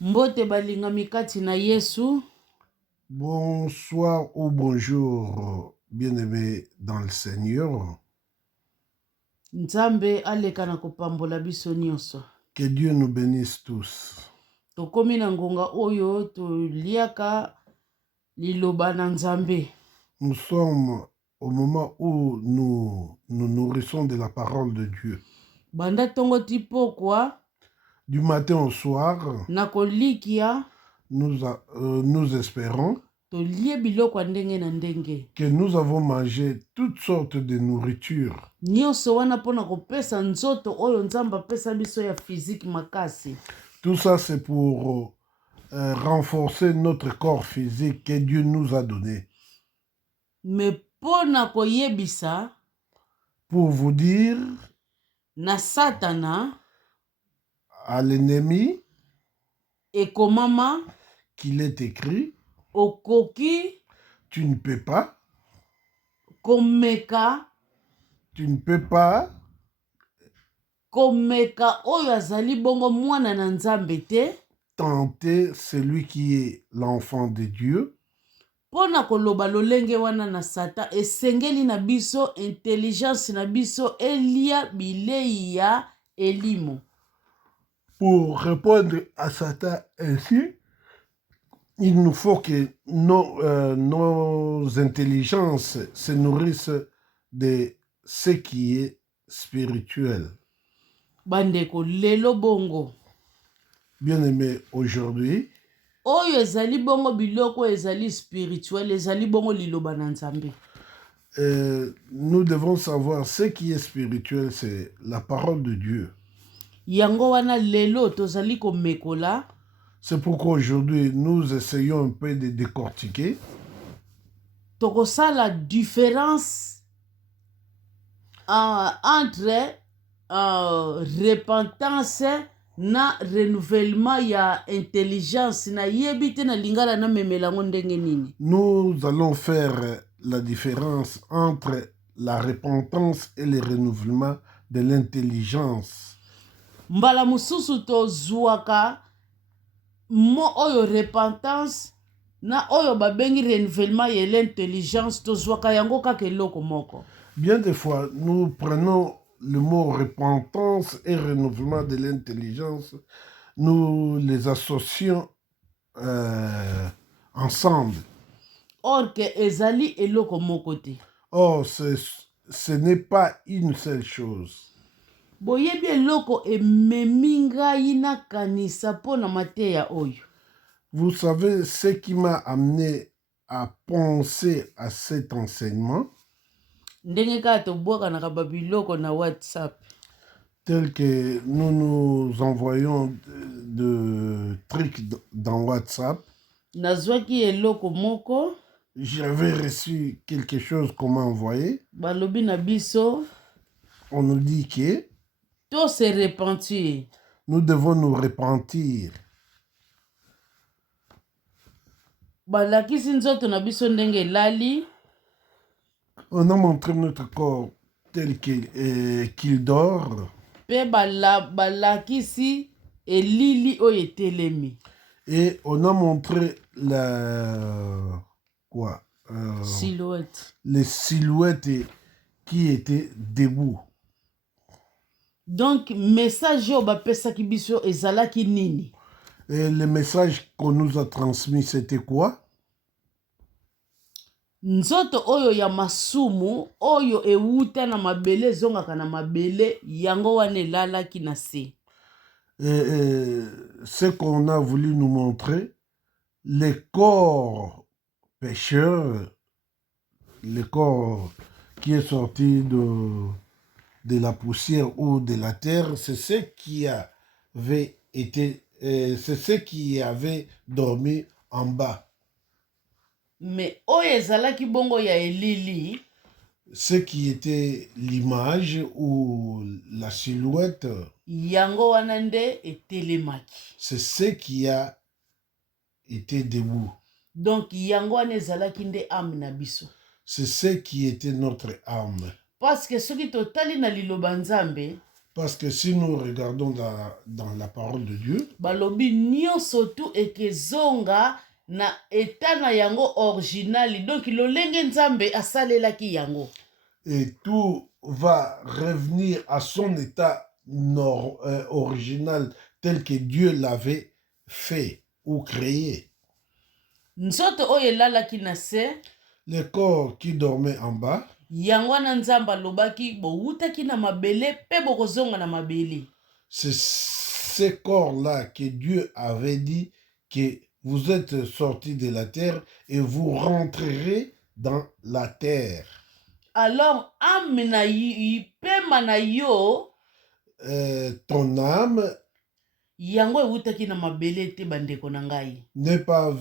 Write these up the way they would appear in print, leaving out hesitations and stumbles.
Mbote balinga mikati na Yesu. Bonsoir ou bonjour, bien-aimés dans le Seigneur. Nzambe aleka na kopambola biso nyonso. Que Dieu nous bénisse tous. Tokomi na ngonga oyo toliaka liloba na Nzambe. Nous sommes au moment où nous nous nourrissons de la parole de Dieu. Banda tongo tipokwa. Du matin au soir, Na kolikia. nous espérons Tolie biloko ndenge na ndenge. que nous avons mangé toutes sortes de nourriture. Nyonso wana pona kopesa nzoto oyo Nzamba pesa biso ya physique makasi. Tout ça c'est pour renforcer notre corps physique que Dieu nous a donné. Mais pona koyebisa. Pour vous dire Na Satana. À l'ennemi. Et komama. Qu'il est écrit. Okoki. Tu ne peux pas. Komeka. Tu ne peux pas. Komeka oyo azali bongo mwana na Nzambe te. Tenter celui qui est l'enfant de Dieu. Pona koloba lolenge wana na Satan esengeli na biso intelligence na biso elia bilei ya elimo. Pour répondre à Satan ainsi, il nous faut que nos intelligences se nourrissent de ce qui est spirituel. Bandeko lelo bongo. Bien-aimé, aujourd'hui, oyo ezali bongo biloko ezali spirituel, ezali bongo liloba na Nzambe. Nous devons savoir ce qui est spirituel, c'est la parole de Dieu. Yango wana lelo tozali komekola. C'est pourquoi aujourd'hui nous essayons un peu de décortiquer. Tokosa la différence entre repentance na renouvellement ya intelligence na yebite na lingala na memelango ndenge nini. Nous allons faire la différence entre la repentance et le renouvellement de l'intelligence. Mbala mususu tozwaka mo oyo repentance na oyo babengi renouvellement ya l'intelligence tozwaka yango kaka eloko moko. Bien des fois nous prenons le mot repentance et renouvellement de l'intelligence, nous les associons ensemble. Or que ezali eloko moko te. Or ce n'est pas une seule chose. Boyebi eloko ememi ngai na kanisa pona mateya oyo. Vous savez ce qui m'a amené à penser à cet enseignement? Ndenge kaka tobwakanaka babiloko na WhatsApp. Tel que nous nous envoyons de trucs dans WhatsApp. Nazwaki eloko moko. J'avais reçu quelque chose qu'on m'a envoyé. Balobi na biso. On nous dit que to se repentir. Nous devons nous repentir. Balakisi nzoto na biso ndenge lali. On a montré notre corps tel qu'il dort. Pe balakisi elili oyo etelemi. Et on a montré silhouette. Les silhouettes qui étaient debout. Donc, message yo bapesaki biso ezalaki nini? Et le message qu'on nous a transmis, c'était quoi? Nzoto oyo ya masumu, oyo ewuta na mabele, zongaka na mabele, yango wane lalaki na se. Ce qu'on a voulu nous montrer, les corps pécheurs, le corps qui est sorti de la poussière ou de la terre, c'est ce qui avait été, c'est ce qui avait dormi en bas. Mais oyo ezalaki bongo ya elili, ce qui était l'image ou la silhouette, yango wana nde etelemaki. C'est ce qui a été debout. Donc yango wana ezalaki nde âme na biso. C'est ce qui était notre âme. Parce que soki totali na liloba Nzambe, Parce que si nous regardons dans la parole de Dieu, balobi nyonso tu ekezonga na etana yango originali, donc lolenge nzambe asalelaki yango. et tout va revenir à son état original tel que Dieu l'avait fait ou créé. Nzoto oyo elalaki na se, Les corps qui dormaient en bas, yango wana nzambe alobaki bowutaki na mabele mpe bokozonga na mabele. c'est ces corps-là que Dieu avait dit que vous êtes sortis de la terre et vous rentrerez dans la terre. Alors âme na pema na yo, Ton âme yango ewutaki na mabele te bandeko na ngai. n'est pas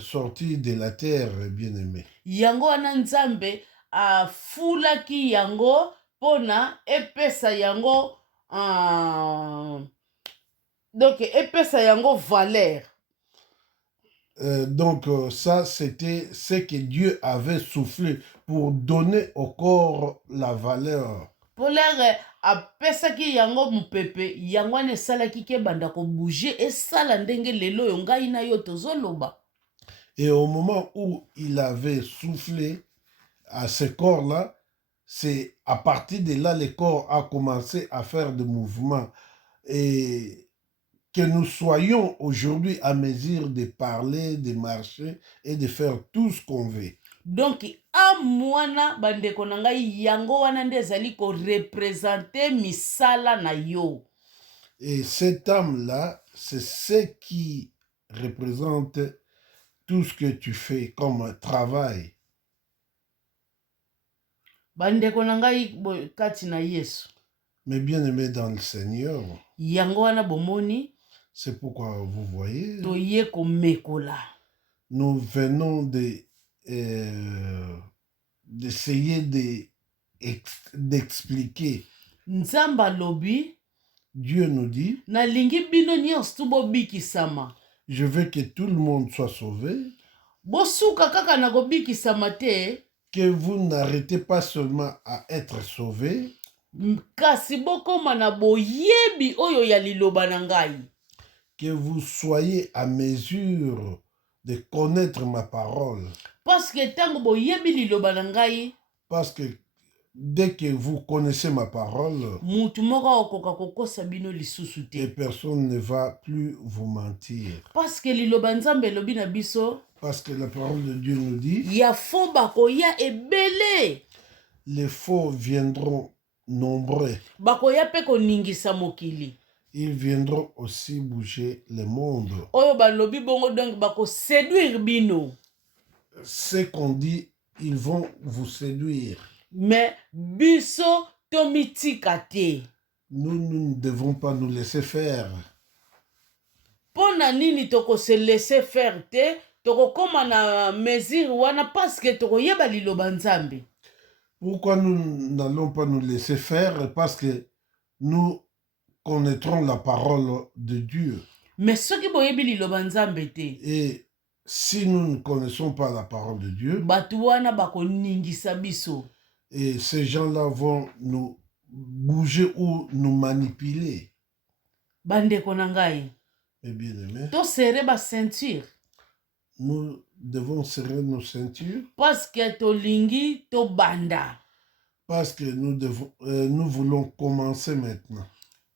sortie de la terre, bien-aimé. Yango wana nzambe afulaki yango pona epesa yango donc epesa yango valeur. Donc ça, c'était ce que Dieu avait soufflé pour donner au corps la valeur. Polere apesaki yango mupepe, yango wana esalaki ke banda ko bouger esala ndenge lelo oyo ngai na yo tozoloba. Et au moment où il avait soufflé à ce corps-là, c'est à partir de là, le corps a commencé à faire des mouvements. Et que nous soyons aujourd'hui à mesure de parler, de marcher et de faire tout ce qu'on veut. Donc amwana bandeko na ngai yango wana nde ezali ko représenter misala na yo. Et cette âme-là, c'est ce qui représente tout ce que tu fais comme travail. Bandeko na ngai kati na Yesu. Mais bien aimé dans le Seigneur, yango wana bomoni, c'est pourquoi vous voyez, toye komekola. Nous venons d'essayer d'expliquer. Nzamba lobi, Dieu nous dit, na lingi bino nyonso tu bobikisama. Je veux que tout le monde soit sauvé. Bosuka kaka na kobikisama te. Que vous n'arrêtez pas seulement à être sauvé. Kasi bokoma na boyebi oyo ya liloba na ngai. Que vous soyez à mesure de connaître ma parole. Parce que tango boyebi liloba na ngai. Parce que dès que vous connaissez ma parole, mutu moko okoka kokosa bino lisusu te. Et personne ne va plus vous mentir. Parce que liloba nzambe lobi na biso. Parce que la parole de Dieu nous dit, ya faux bakoya ebele. Les faux viendront nombreux. Bakoya pe koningisa mokili. Ils viendront aussi bouger le monde. Oyo balobi bongo donc bako séduire bino. Ce qu'on dit, ils vont vous séduire. Mais biso tomitika te. Nous ne devons pas nous laisser faire. Pona nini toko se laisser faire te, toko koma na mesure wana parce que toko yeba liloba nzambe. Pourquoi nous n'allons pas nous laisser faire? Parce que nous connaîtrons la parole de Dieu. Mais soki boyebi liloba nzambe te. Et si nous ne connaissons pas la parole de Dieu, batu wana bako ningisa biso. Et ces gens-là vont nous bouger ou nous manipuler. Bandeko na ngai. Mais bien aimé, to serrer ba ceinture. Nous devons serrer nos ceintures. Parce que to lingi to banda. Parce que nous voulons commencer maintenant.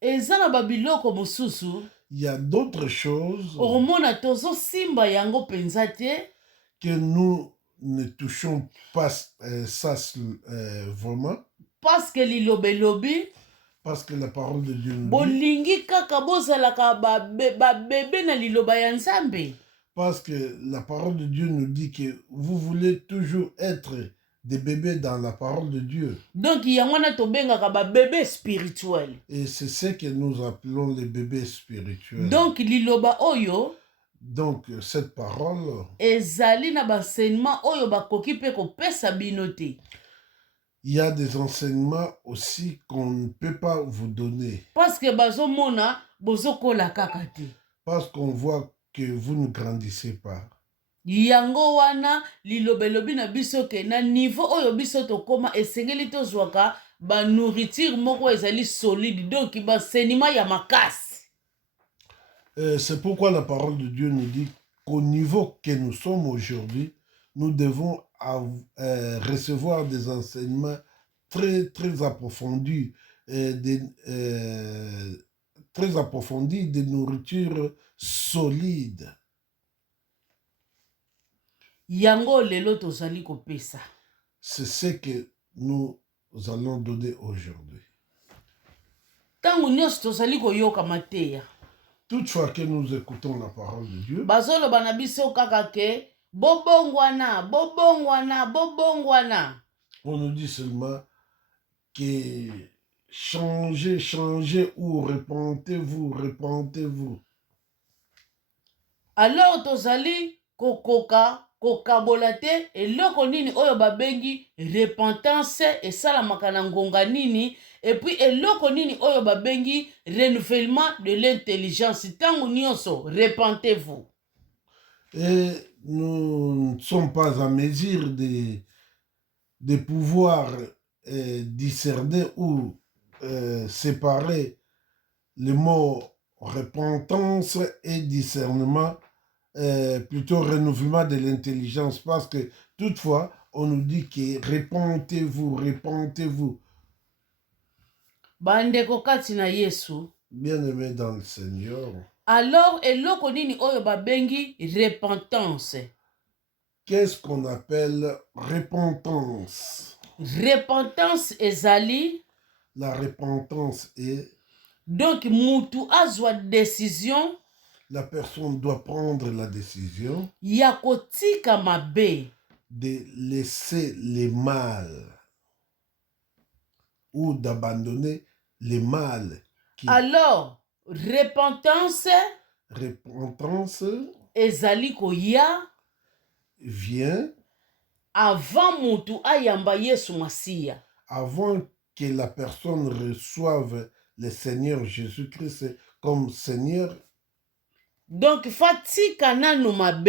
Ezana babiloko mosusu. Il y a d'autres choses. Oromona tozo simba yango penza te. Que nous ne touchons pas ça vraiment. Parce que lilobelobi. Parce que la parole de Dieu nous dit. Bolingi kaka bozalaka ba bébé na liloba ya nzambe. Parce que la parole de Dieu nous dit que vous voulez toujours être des bébés dans la parole de Dieu. Donc yangwana tobengaka ba bébé spirituel. Et c'est ce que nous appelons les bébés spirituels. Donc liloba oyo. Donc cette parole. Ezali na enseignement oyo bakoki pe kopesa bino te. Il y a des enseignements aussi qu'on ne peut pas vous donner. Parce que bazomona bozokola kaka te. Parce qu'on voit que vous ne grandissez pas. Yango wana lilobelobi na biso ke na niveau oyo biso tokoma esengeli tozwaka ba nourriture moko ezali solide donc ba senima ya makasi. C'est pourquoi la parole de Dieu nous dit qu'au niveau que nous sommes aujourd'hui, nous devons recevoir des enseignements très, très approfondis, très approfondis, de nourriture solide. Yango lelo tozali kopesa. C'est ce que nous allons donner aujourd'hui. Tangu nyonso tozali koyoka mateya. Toutefois que nous écoutons la parole de Dieu, bazoloba na biso kaka ke bobongwana bobongwana bobongwana. On nous dit seulement que changez, changez ou repentez-vous, repentez-vous. Alors tozali kokoka kokabola te eloko nini oyo babengi repentance esalamaka na ngonga nini, et puis eloko nini oyo babengi renouvellement de l'intelligence. Tangu nyonso repentez-vous. Et nous ne sommes pas en mesure de pouvoir discerner ou séparer les mots repentance et discernement, plutôt renouvellement de l'intelligence, parce que toutefois, on nous dit que repentez-vous, repentez-vous. Bandeko kati na Yesu. Bien-aimés dans le Seigneur. Alors, eloko nini oyo babengi repentance? Qu'est-ce qu'on appelle repentance? Repentance ezali. La repentance est. Donc, mutu azwa décision. La personne doit prendre la décision. Ya kotika mabe. De laisser les mal. Ou d'abandonner les mal. Alors, repentance. Repentance. Ezali koya. Vient. Avant mutu ayamba Yesu Masiya. Avant que la personne reçoive le Seigneur Jésus-Christ comme Seigneur. Donc, fatika nanu mabe.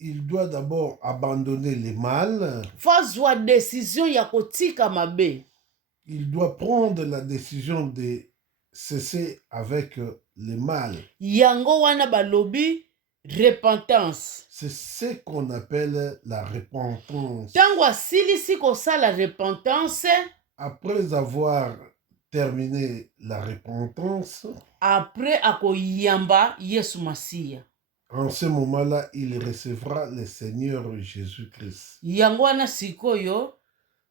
Il doit d'abord abandonner les mal. Fazwa décision ya kotika mabe. Il doit prendre la décision de cesser avec le mal. Yango wana balobi repentance. C'est ce qu'on appelle la repentance. Tango asilisi kosala repentance. Après avoir terminé la repentance. Après akoyamba Yesu Masiya. En ce moment-là, il recevra le Seigneur Jésus-Christ. Yango wana sikoyo.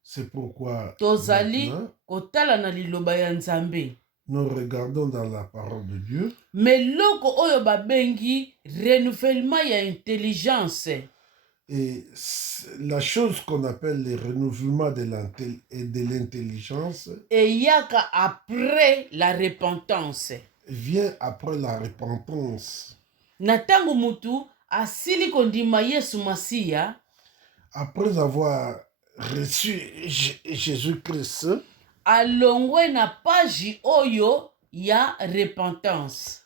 C'est pourquoi tozali kotala na liloba ya Nzambe. Nous regardons dans la parole de Dieu. Mais loko oyo babengi renouvellement ya intelligence. Et la chose qu'on appelle le renouvellement de l'intelligence. Et yaka après la repentance. Vient après la repentance. Na tango mutu asili kondima Yesu Masiya. Après avoir reçu Jésus-Christ. Alongwe na page oyo ya repentance.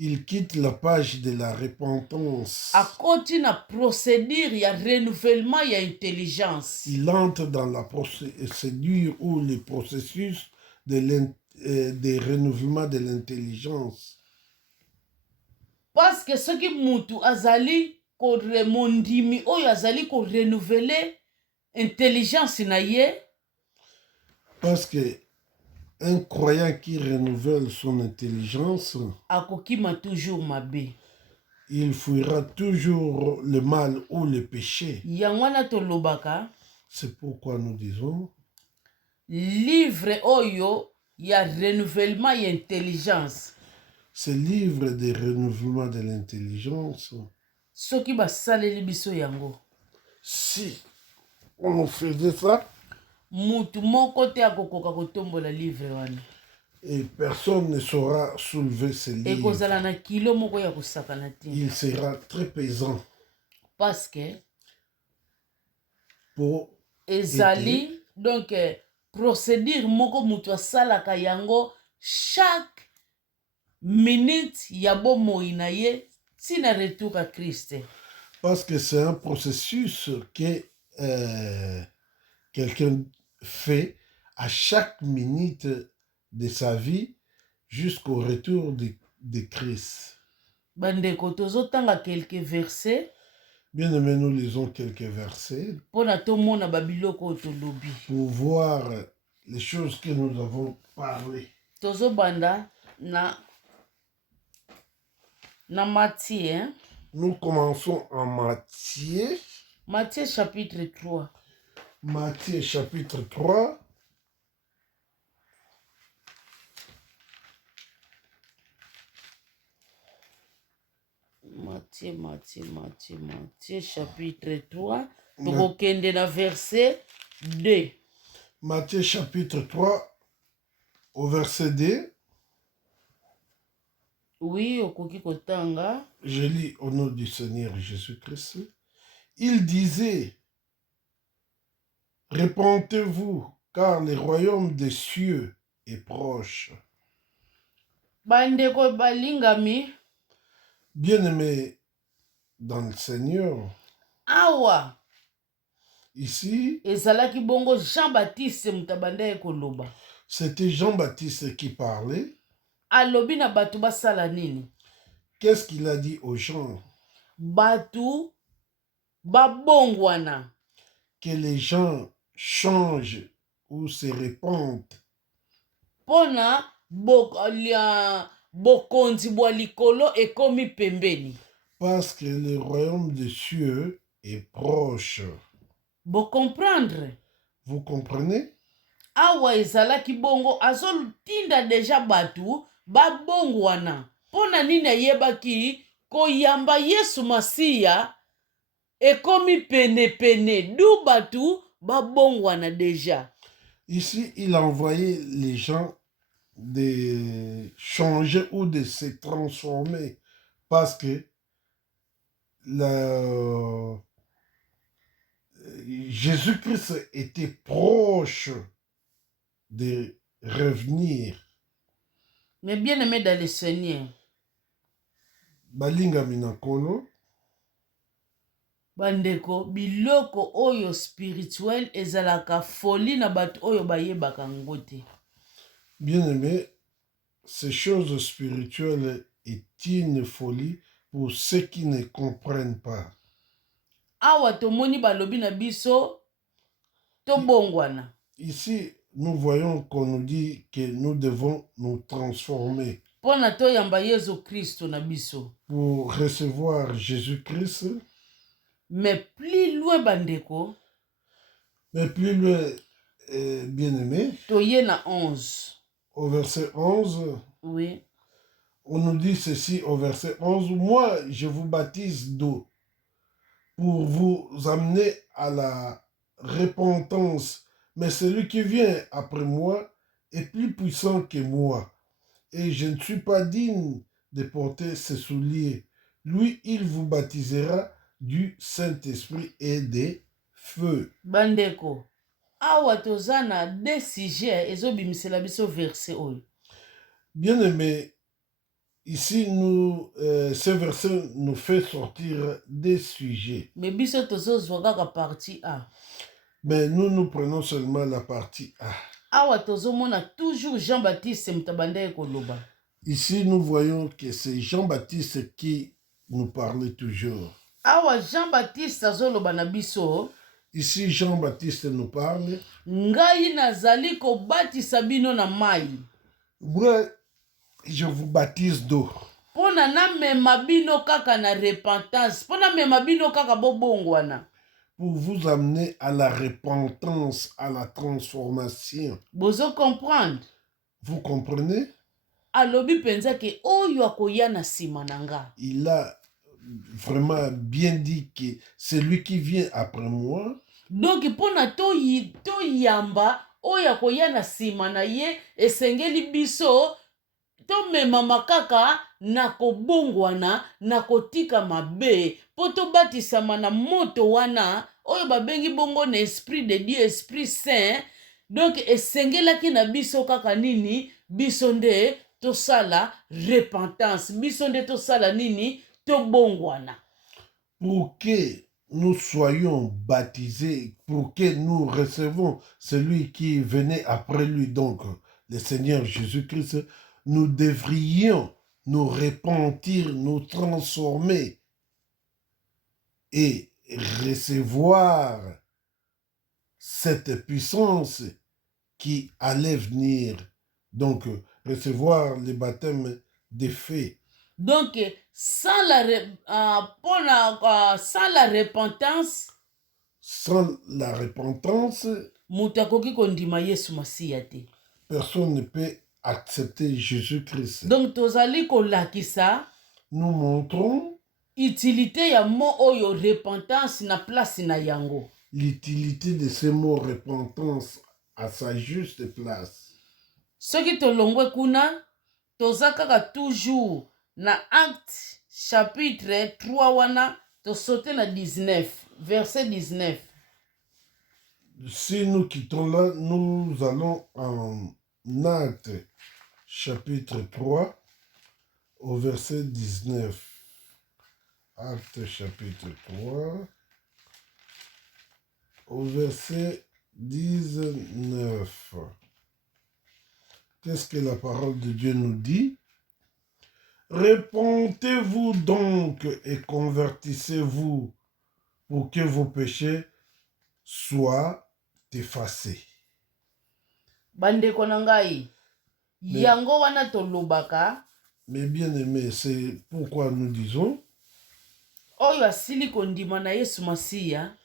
Il quitte la page de la repentance. Akoti na procédure ya renouvellement ya intelligence. Il entre dans la procédure ou le processus de renouvellement de l'intelligence. Parce que ce qui mutu azali ko remondimi oyo azali ko renouveler intelligence na ye. Parce que un croyant qui renouvelle son intelligence, akokima toujours mabe. Il fuira toujours le mal ou le péché. Yangwana tolobaka. C'est pourquoi nous disons. Livre oyo ya renouvellement et intelligence. Ce livre de renouvellement de l'intelligence. Soki basaleli biso yango. Si on faisait ça. Mutu moko te akokoka kotombola livre wana. Et personne ne saura soulever ce livre. Ekozala na kilo moko ya kosakana te. Il sera très pesant. Parce que pour ezali donc procédure moko mutu asalaka yango chaque minute ya bomoi na ye tina retour à Christ. Parce que c'est un processus que quelqu'un fait à chaque minute de sa vie jusqu'au retour de Christ. Bandeko tozotanga quelques versets. Bien aimé, nous lisons quelques versets Pona tomona babiloko tolobi. pour voir les choses que nous avons parlé. Tozobanda na Matthieu, hein? Nous commençons en Matthieu. Matthieu chapitre 3. Matthieu chapitre 3. Matthieu chapitre 3. Tokokende na verset 2. Matthieu chapitre 3 au verset 2. Oui, okoki kotanga. Je lis au nom du Seigneur Jésus-Christ. Il disait, répentez-vous, car le royaume des cieux est proche. Bandeko balingami. Bien-aimés dans le Seigneur, Awa. ici, ezalaki bongo Jean-Baptiste mutabanda ekoloba. C'était Jean-Baptiste qui parlait. Alobi na batu basala nini? Qu'est-ce qu'il a dit aux gens? Batu babongwana. Que les gens changent ou se répandent. Pona bokonzi bwa likolo ekomi pembeni. Parce que le royaume des cieux est proche. Bo comprendre? Vous comprenez? Awa ezalaki bongo azotinda deja batu babongwana. Pona nini ayebaki koyamba Yesu Masiya ekomi pene du batu babongwana deja. Ici, il a envoyé les gens de changer ou de se transformer parce que Jésus-Christ était proche de revenir. Mais bien aimé dans le Seigneur. Balinga minakolo. Bandeko biloko oyo spirituel ezalaka folie na batu oyo bayebaka ngote. Bien aimé, ces choses spirituelles est une folie pour ceux qui ne comprennent pas. Awa tomoni balobi na biso tobongwana. Ici, nous voyons qu'on nous dit que nous devons nous transformer. Pona toyamba Yesu Christo na biso. Pour recevoir Jésus-Christ. Mais plus loin bandeko. Mais plus loin, bien-aimé. Toye na 11. Au verset 11. Oui. On nous dit ceci au verset 11. Moi, je vous baptise d'eau pour vous amener à la repentance. Mais celui qui vient après moi est plus puissant que moi. Et je ne suis pas digne de porter ses souliers. Lui, il vous baptisera du Saint-Esprit et des feux. Bandeko. Awa tozana de sujets ezobimisela biso verset oyo. Bien aimé, ici, ce verset nous fait sortir des sujets. Mais biso tozozwa kaka partie A. Mais nous prenons seulement la partie A. Awa tozomona toujours Jean-Baptiste mutabanda ekoloba. Ici, nous voyons que c'est Jean-Baptiste qui nous parlait toujours. Awa Jean-Baptiste azoloba na biso. Ici, Jean-Baptiste nous parle. Ngai nazali kobatisa bino na mai. Moi, je vous baptise d'eau. Pona na mema bino kaka na repentance. Pona mema bino kaka bobongwana. Pour vous amener à la repentance, à la transformation. Bozo comprendre? Vous comprenez? Alobi penza ke oyo akoya na sima nanga. Il a vraiment bien dit que c'est lui qui vient après moi. Donc pona to yamba oyo akoya na sima na ye esengeli biso to mema makaka na kobongwana na kotika mabe po to batisama na moto wana oyo babengi bongo na esprit de Dieu, esprit saint. Donc esengelaki na biso kaka nini biso nde tosala repentance, biso nde tosala nini tobongwana. Pour que nous soyons baptisés, pour que nous recevons celui qui venait après lui, donc le Seigneur Jésus-Christ, nous devrions nous repentir, nous transformer et recevoir cette puissance qui allait venir. Donc, recevoir le baptême des faits. Donc, sans la repentance, Sans la repentance, moto akoki kondima Yesu Masiya te. personne ne peut accepter Jésus-Christ. Donc, tozali kolakisa Nous montrons utilité ya mo oyo repentance na place na yango. l'utilité de ce mot repentance à sa juste place. Soki tolongwe kuna, toza kaka toujours na Acte chapitre 3 wana, tosaute na 19, verset 19. Si nous quittons là, nous allons en Acte chapitre 3 au verset 19. Acte chapitre 3 au verset 19. Qu'est-ce que la parole de Dieu nous dit? Repentez-vous donc et convertissez-vous pour que vos péchés soient effacés. Bandeko na ngai, yango wana tolobaka. Mais bien aimé, c'est pourquoi nous disons Oyo asili kondima na Yesu Masiya,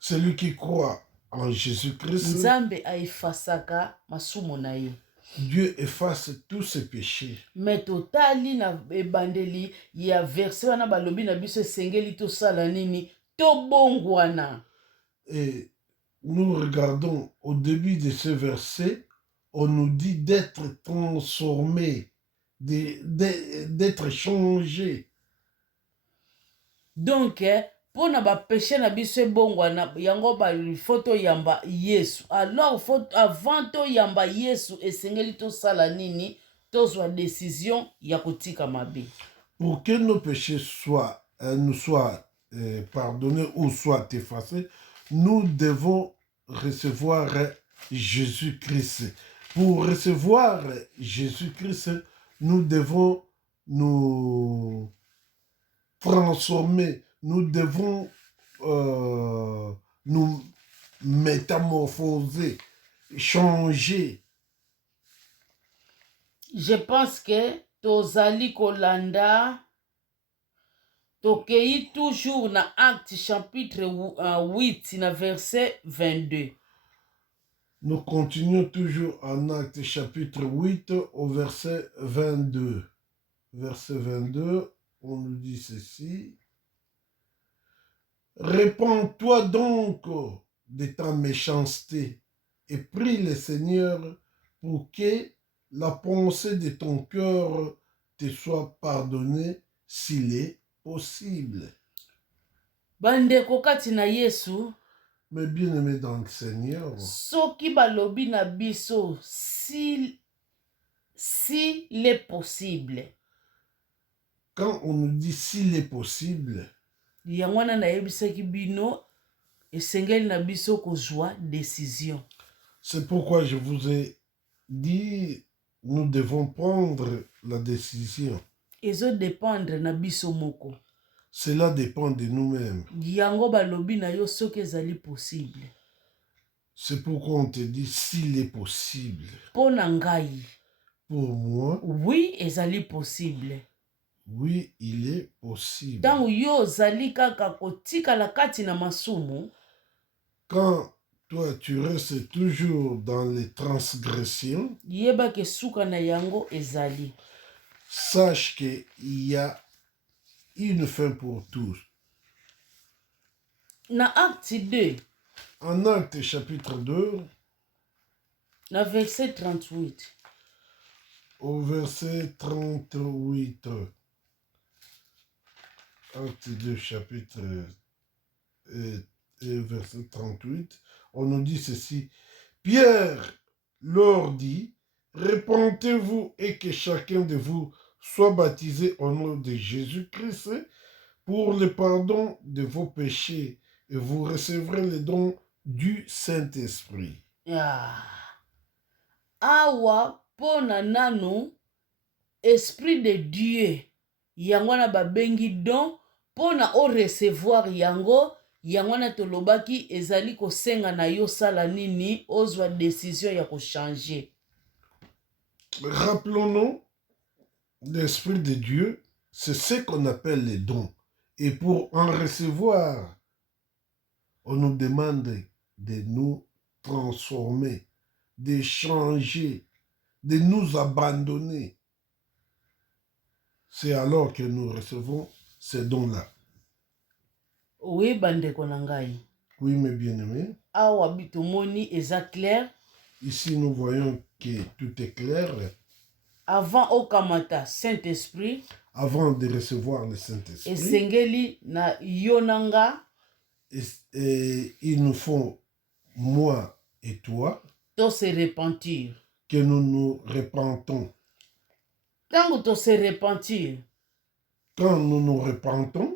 celui qui croit en Jésus-Christ, Nzambe aefasaka masumo na ye. Dieu efface tous ses péchés. Mais totali na ebandeli ya verset wana balobi na biso esengeli tosala nini tobongwana. Et nous regardons au début de ce verset, on nous dit d'être transformé, d'être changé. Donc, pona ba péché na biso ebongwana yango ba foto yamba Yesu. Alors avant to yamba Yesu esengeli tosala nini tozwa décision ya kotika mabe. Pour que nos péchés nous soient pardonnés ou soient effacés, nous devons recevoir Jésus-Christ. Pour recevoir Jésus-Christ, nous devons nous transformer, nous devons nous métamorphoser, changer. Je pense que tozali kolanda tokei toujours na Acte chapitre 8 na verset 22. Nous continuons toujours en Acte chapitre 8 au verset 22. Verset 22, on nous dit ceci. Répands-toi donc de ta méchanceté et prie le Seigneur pour que la pensée de ton cœur te soit pardonnée s'il est possible. Bandeko kati na Yesu, mais bien aimé dans le Seigneur, soki balobi na biso si l'est possible, quand on nous dit s'il est possible, yango wana nayebisaki bino esengeli na biso kozwa décision. C'est pourquoi je vous ai dit, nous devons prendre la décision. Ezo dépendre na biso moko. Cela dépend de nous-mêmes. Yango balobi na yo soki ezali possible. C'est pourquoi on te dit s'il est possible. Po na ngai. Pour moi, oui, ezali possible. Oui, il est possible. Tango yo zali kaka kotikala kati na masumu, quand toi tu restes toujours dans les transgressions, yeba ke suka na yango ezali. Sache qu'il y a une fin pour tous. Na Acte 2. En Acte chapitre 2, na verset 38. Au verset 38. Acte 2 chapitre verset 38, on nous dit ceci. Pierre leur dit, repentez-vous et que chacun de vous soit baptisé au nom de Jésus-Christ pour le pardon de vos péchés et vous recevrez les dons du Saint-Esprit. Awa pona nanu esprit de Dieu yango wana babengi don pona o recevoir yango wana tolobaki ezali kosenga na yo sala nini ozwa décision ya changer. Rappelons-nous, l'Esprit de Dieu, c'est ce qu'on appelle les dons. Et pour en recevoir, on nous demande de nous transformer, de changer, de nous abandonner. C'est alors que nous recevons ces dons-là. Oui, bandeko na ngai. Oui, mes bien-aimés. Awa bitomoni eza clair. Ici, nous voyons que tout est clair. Avant okamata Saint-Esprit. Avant de recevoir le Saint-Esprit. Esengeli na yonanga. Et il nous faut, moi et toi, de se repentir. Que nous nous repentons. Tango to se repentir. Quand nous nous repentons,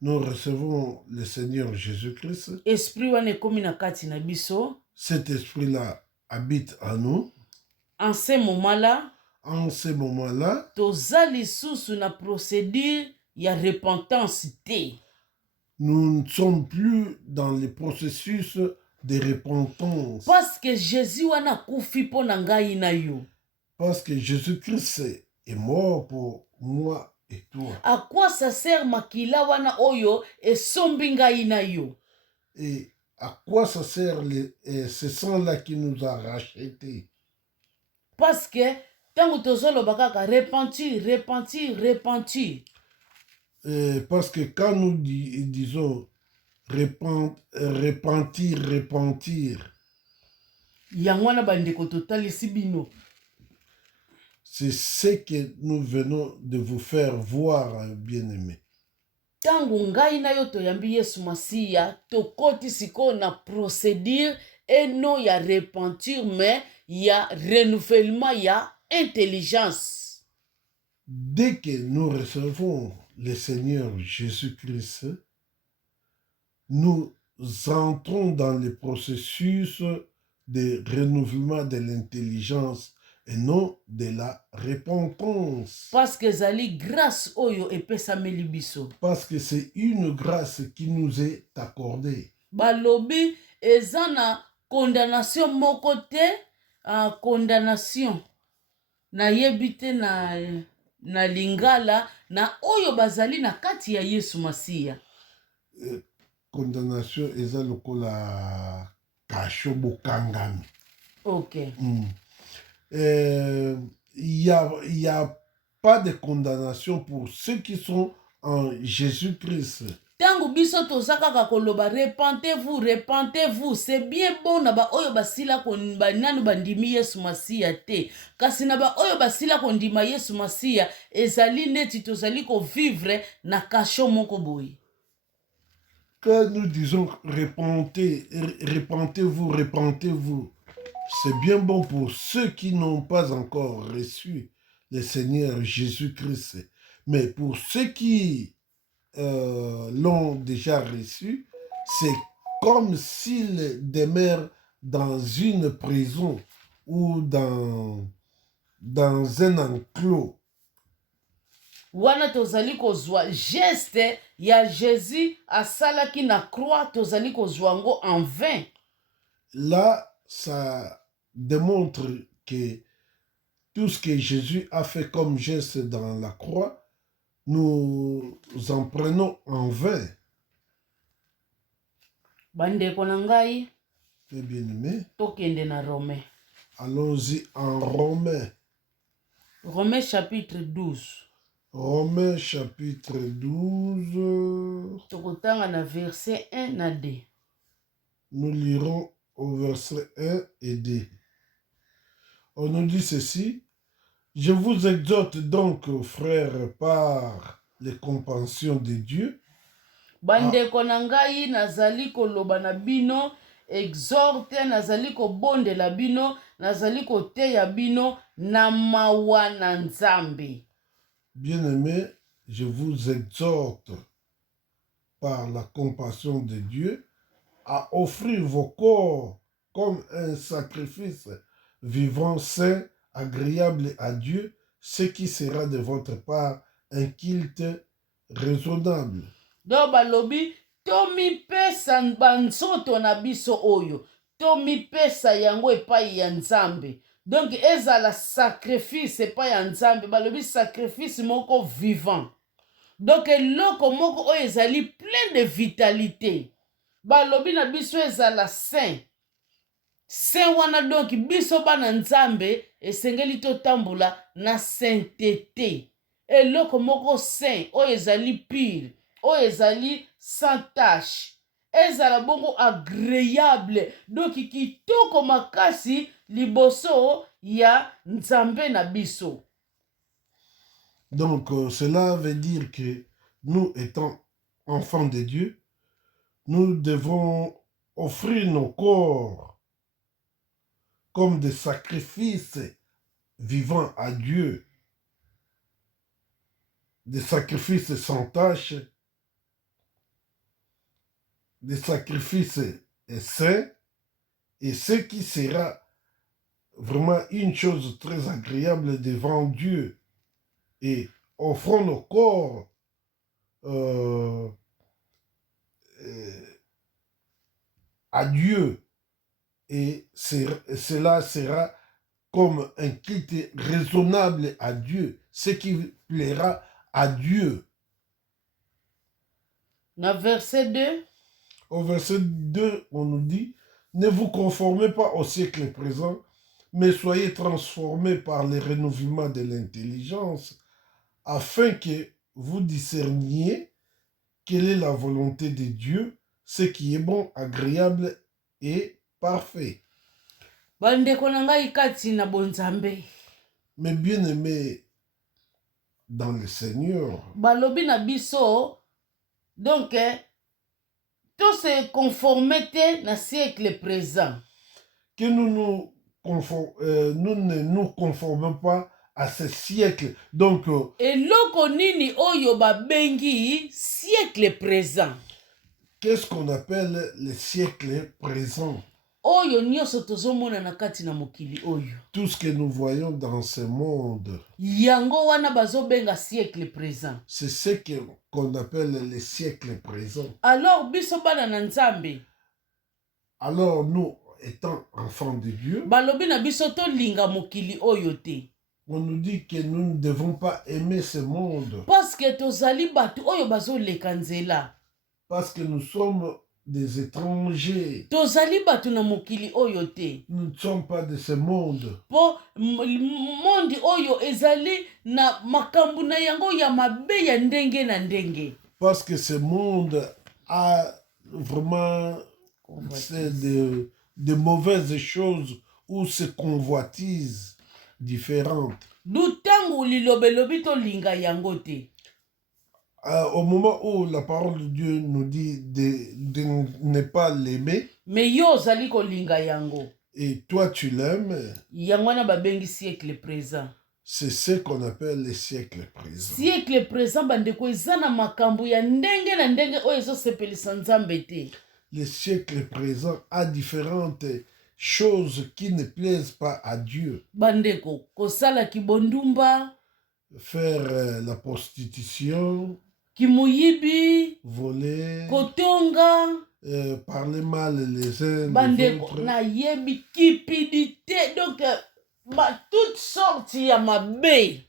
nous recevons le Seigneur Jésus-Christ. Esprit wane komi na kati na biso. Cet esprit-là habite en nous. En ce moment-là, tozali sous na procédure ya repentance te. Nous ne sommes plus dans le processus de repentance. Parce que Jésus wana kufi po na ngai na yo. Parce que Jésus-Christ est mort pour moi et toi. À quoi ça sert makila wana oyo esombi ngai na yo? Et à quoi ça sert ce sang-là qui nous a rachetés? Parce que tango tozolo bakaka repentir. Parce que quand nous disons repentir, yangwana bandeko totalisi bino. C'est ce que nous venons de vous faire voir, bien-aimés. Tango ngai na yo toyambi Yesu Masiya tokoti siko na procédure et non ya repentir mais ya renouvellement ya intelligence. Dès que nous recevons le Seigneur Jésus-Christ, nous entrons dans le processus de renouvellement de l'intelligence et non de la repentance. Parce que zali grâce oyo epesameli biso. Parce que c'est une grâce qui nous est accordée. Balobi ezana condamnation moko te, condamnation na yebite na lingala na oyo bazali na kati ya Yesu Masiya. Condamnation eza lokola kasho bokangami. OK. Il y a pas de condamnation pour ceux qui sont en Jésus-Christ. Tango biso tozaka koloba repentez-vous, c'est bien bon na ba oyo basila konba nanu bandimi Yesu Masiya te. Kasi na ba oyo basila kondima Yesu Masiya ezali neti tozali ko vivre na kasho moko boyi. Quand nous disons repentez-vous, c'est bien bon pour ceux qui n'ont pas encore reçu le Seigneur Jésus-Christ. Mais pour ceux qui l'ont déjà reçu, c'est comme s'ils demeurent dans une prison ou dans un enclos. Wana tozali kozwa geste ya Jésus asalaki na croix tozali kozwa ngo en vain. Là, ça démontre que tout ce que Jésus a fait comme geste dans la croix, nous en prenons en vain. Bandeko na ngai, mes bien-aimés, tokende na Romain. Allons-y en Romains. Romains chapitre 12. Romains chapitre 12. Tokotanga na verset 1 na 2. Nous lirons au verset 1 et 2. On nous dit ceci. Je vous exhorte donc, frères, par les compassions de Dieu. Bandeko na ngai nazali koloba na bino, exhorte nazali kobondela bino, nazali koteya bino na mawa na Nzambe. Bien-aimés, je vous exhorte par la compassion de Dieu, à offrir vos corps comme un sacrifice vivant, saint, agréable à Dieu, ce qui sera de votre part un culte raisonnable. Donc balobi tomipesa banzoto na biso oyo, tomipesa yango epai ya Nzambe. Donc ezala sacrifice epai ya Nzambe, balobi sacrifice moko vivant. Donc eloko moko oyo ezali plein de vitalité. Balobi na biso ezala saint. Saint wana donc biso bana Nzambe esengeli totambola na sainteté. Eloko moko saint oyo ezali pure, oyo ezali sans tache, ezala bongo agréable, donc kitoko makasi liboso ya Nzambe na biso. Donc cela veut dire que nous étant enfants de Dieu, nous devons offrir nos corps comme des sacrifices vivants à Dieu, des sacrifices sans tâche, des sacrifices saints, et ce qui sera vraiment une chose très agréable devant Dieu. Et offrons nos corps à Dieu, et cela sera comme un culte raisonnable à Dieu, ce qui plaira à Dieu. Dans verset 2, au verset 2, on nous dit, ne vous conformez pas au siècle présent, mais soyez transformés par le renouvellement de l'intelligence, afin que vous discerniez quelle est la volonté de Dieu, ce qui est bon, agréable et parfait. bandeko na ngai kati na bonzambe, Mais bien aimés dans le Seigneur, balobi na biso donc to se conformer te na siècle présent. que nous ne nous conformons pas à ce siècle. Donc, eloko nini oyo babengi siècle présent? qu'est-ce qu'on appelle le siècle présent? Oyo nyonso tozomona na kati na mokili oyo, Tout ce que nous voyons dans ce monde, yango wana bazobenga siècle présent. c'est ce qu'on appelle le siècle présent. Alors biso bana na Nzambe, Alors nous, étant enfants de Dieu, balobi na biso tolinga mokili oyo te, on nous dit que nous ne devons pas aimer ce monde, parce que tozali bato oyo bazoleka nzela, parce que nous sommes des étrangers. tozali bato na mokili oyo te. Nous ne sommes pas de ce monde. Po mondi oyo ezali na makambo na yango ya mabe ya ndenge na ndenge. Parce que ce monde a vraiment de mauvaises choses ou se convoitises différentes. Dutangu lilobelobi tolinga yango te. Au moment où la parole de Dieu nous dit de ne pas l'aimer, Mais yo zali kolinga yango, et toi tu l'aimes, yango na babengi siècle présent. c'est ce qu'on appelle le siècle présent. Siècle présent bandeko eza na makambo ya ndenge na ndenge oyo ezosepelisa Nzambe te. Le siècle présent a différentes choses qui ne plaisent pas à Dieu. Bandeko kosala kibondumba, Faire la prostitution, kimuyibi, voler, kotonga, parler mal les uns les bandeko autres. na yebi cupidité, donc toutes sortes ya mabe.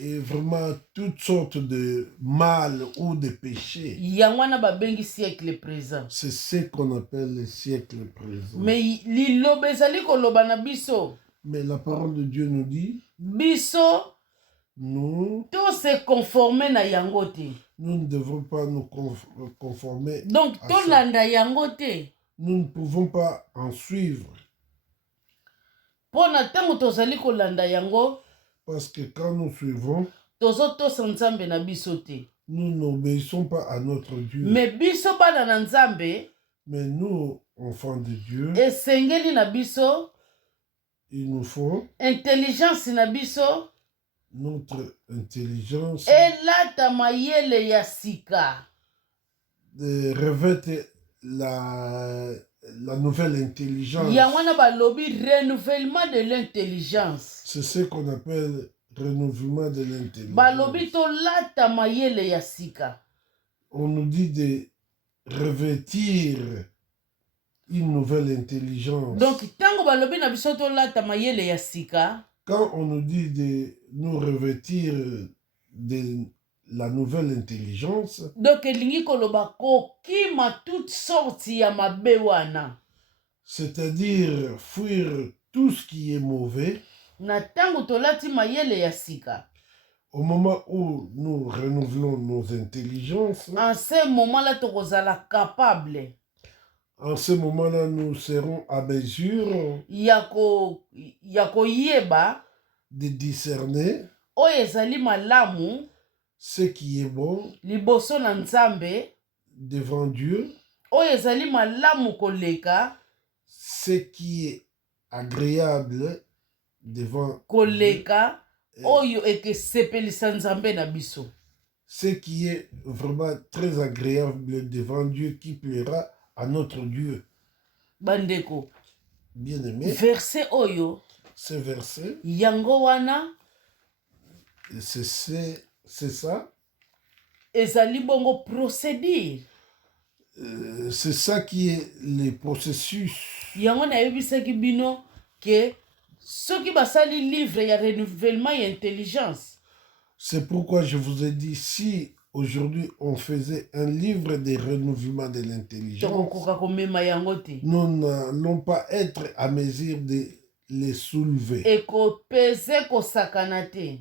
Et vraiment toutes sortes de mal ou de péchés. Yango na babengi siècle présent. C'est ce qu'on appelle le siècle présent. Mais liloba ezali koloba na biso, Mais la parole de Dieu nous dit, biso nous to se conformer na yango te. ne devons pas nous conformer. Donc à to ça. landa yango te. Nous ne pouvons pas en suivre. Pona tango tozali kolanda yango, Parce que quand nous suivons, tozotosa Nzambe na biso te. nous n'obéissons pas à notre Dieu. Mais biso bana na Nzambe, Mais nous, enfants de Dieu, esengeli na biso, il nous faut intelligence na biso, notre intelligence elata mayele ya sika. revêtent la nouvelle intelligence. Yangwana balobi renouvellement de l'intelligence. C'est ce qu'on appelle renouvellement de l'intelligence. Balobi to lata mayele ya sika. On nous dit de revêtir une nouvelle intelligence. Donc tango balobi na biso to lata mayele ya sika. Quand on nous dit de nous revêtir de la nouvelle intelligence, donc elingi koloba kokima toutes sortes ya mabe wana. C'est-à-dire fuir tout ce qui est mauvais. Na tango tolati mayele ya sika. Au moment où nous renouvelons nos intelligences, en ce moment-là tokozala capable. En ce moment-là, nous serons à mesure yako yeba de discerner oyo ezali malamu ce qui est bon liboso na Nzambe, devant Dieu, oyo ezali malamu koleka ce qui est agréable devant koleka oyo ekesepelisa Nzambe na biso, ce qui est vraiment très agréable devant Dieu, qui plaira à notre Dieu. Bandeko, Bien-aimé, verset oyo, ce verset, yango wana c'est ça. ezali bongo procédure. C'est ça qui est le processus. Yango na yebisaki bino ke soki basali livre ya renouvellement et intelligence. C'est pourquoi je vous ai dit, si aujourd'hui on faisait un livre de renouvellement de l'intelligence, nous n'allons pas être à mesure de les soulever.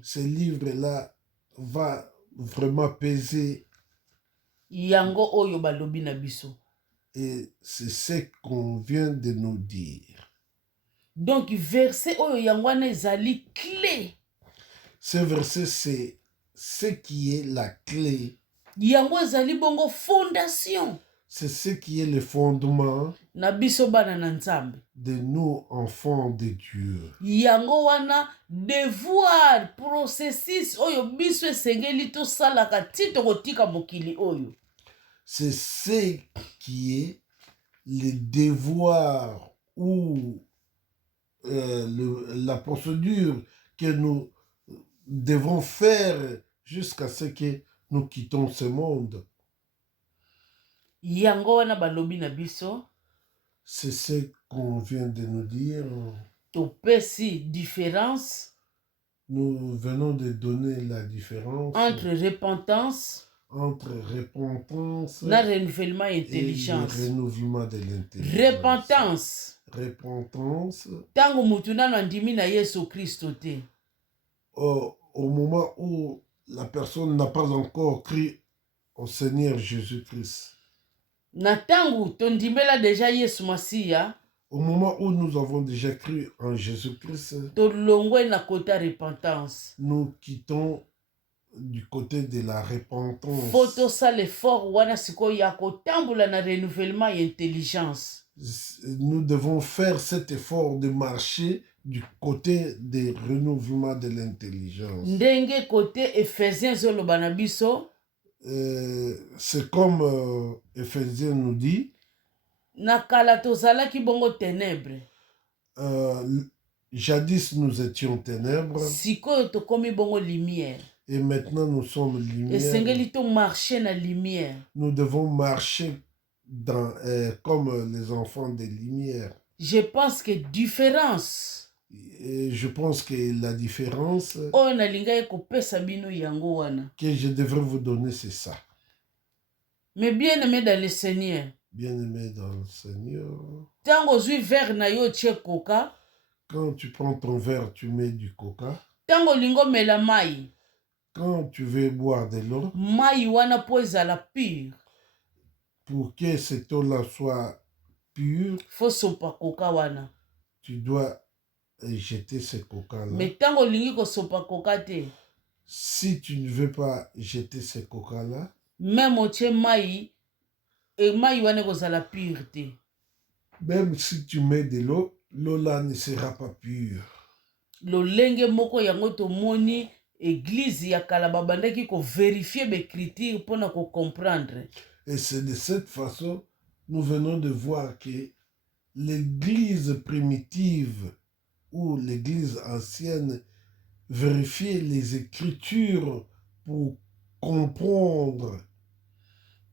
Ce livre-là va vraiment peser. Yango oyo balobi na biso. Et c'est ce qu'on vient de nous dire. Donc verset oyo yango wana ezali clé. Ce verset, c'est ce qui est la clé. Yango ezali bongo fondation. C'est ce qui est le fondement na biso bana na Nzambe, de nous, enfants de Dieu. Yango wana devoir processus oyo biso esengeli to salaka tito kotika mokili oyo. C'est ce qui est le devoir ou la procédure que nous devons faire jusqu'à ce que nous quittons ce monde. Yango wana balobi na biso. C'est ce qu'on vient de nous dire. Topesi différence. Nous venons de donner la différence entre repentance na renouvellement intelligence. Et renouvellement de l'intelligence. Repentance. Tango mutu nano andimi na Yesu Kristo te. Au moment où la personne n'a pas encore cru au Seigneur Jésus-Christ. Na tango tondimela déjà Yesu Masiya. Au moment où nous avons déjà cru en Jésus-Christ, tolongwe na côté repentance. Nous quittons du côté de la repentance. Photo ça l'effort wana siko ya kotambula na renouvellement et intelligence. Nous devons faire cet effort de marcher du côté des renouvellements de l'intelligence. Ndenge côté Ephésiens zoloba na biso. C'est comme Ephésiens nous dit. Nakala tozalaki bongo ténèbres. Jadis nous étions ténèbres. Sikoyo tokomi bongo lumière. Et maintenant nous sommes lumière. Esengeli to marcher na lumière. Nous devons marcher comme les enfants de lumière. Je pense que différence. Et je pense que la différence que je devrais vous donner, c'est ça. Mais bien aimé dans le Seigneur. Bien-aimé dans le Seigneur. Quand tu prends ton verre, tu mets du coca. Quand tu veux boire de l'eau, pour que cette eau-là soit pure, tu dois jeter ce coca-là. Si tu ne veux pas jeter ce coca-là, même si tu mets de l'eau, l'eau-là ne sera pas pure. Lolenge moko yango tomoni église ya kala babandaki ko vérifier l'écriture pour na ko comprendre. Et c'est de cette façon, nous venons de voir que l'église primitive ou l'église ancienne vérifiait les écritures pour comprendre.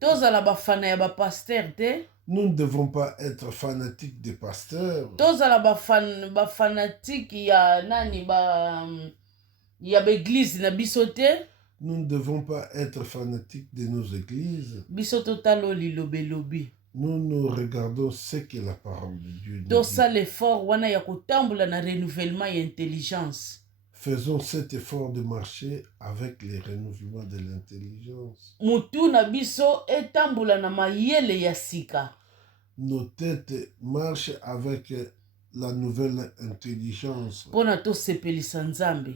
tozala bafana ya bapaster te, Nous ne devons pas être fanatiques des pasteurs. tozala bafanatike ya nani ya baeglize na biso te. Nous ne devons pas être fanatiques de nos églises. Biso totala oyo liloba elobi. Nous regardons ce que la parole de Dieu nous dit. Tosala effort wana ya kotambola na renouvellement ya intelligence. Faisons cet effort de marcher avec les renouvellements de l'intelligence. Mutu na biso etambola na mayele ya sika. Nos têtes marchent avec la nouvelle intelligence Pona tosepelisa Nzambe.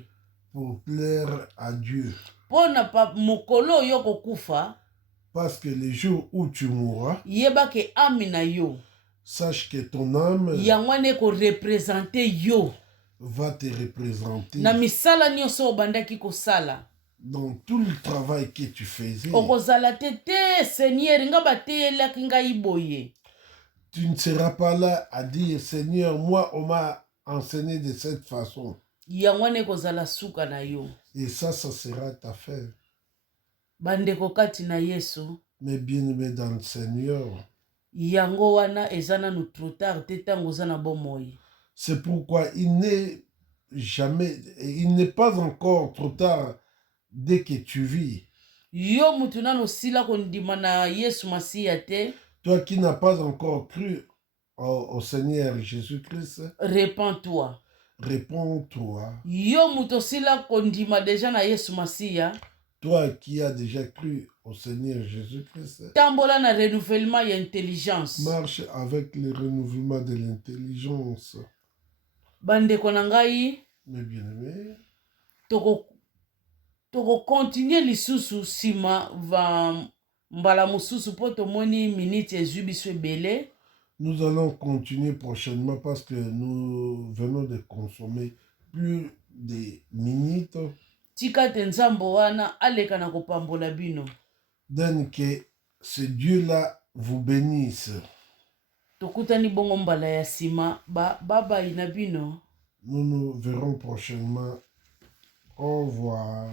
pour plaire à Dieu. Pona mokolo yo kokufa. Parce que le jour où tu mourras, Yeba ke âme na yo. sache que ton âme Yangwane ko représenter yo. va te représenter Na misala nyonso obandaki kosala. dans tout le travail que tu faisais. Okozala te Seigneur nga bateyelaki ngai boye. Tu ne seras pas là à dire, Seigneur, moi, on m'a enseigné de cette façon. Yangwane kozala suka na yo. Et ça sera ta fin. Bandeko kati na Yesu. Mais bien-aimés dans le Seigneur, Yango wana ezana nu trop tard te tango zana bomoi. c'est pourquoi il n'est pas encore trop tard dès que tu vis. Yo mutu nano sila kondima na Yesu Masiya te. Toi qui n'as pas encore cru au Seigneur Jésus-Christ, répands-toi. réponds-toi. Yo mutu sila kondima deja na Yesu Masiya. Toi qui as déjà cru au Seigneur Jésus-Christ, tambola na renouvellement ya intelligence. Marche avec le renouvellement de l'intelligence. Bandeko na ngai, mes bien-aimés, toko continuer lisusu sima va mbala mususu po tomoni minute ezwi biso ebele. Nous allons continuer prochainement parce que nous venons de consommer plus de minutes. Tika te nzambo wana aleka na kopambola bino. Donc que ce Dieu-là vous bénisse. Tokutani bongo mbala ya sima baba ina bino. Nous nous verrons prochainement. Au revoir.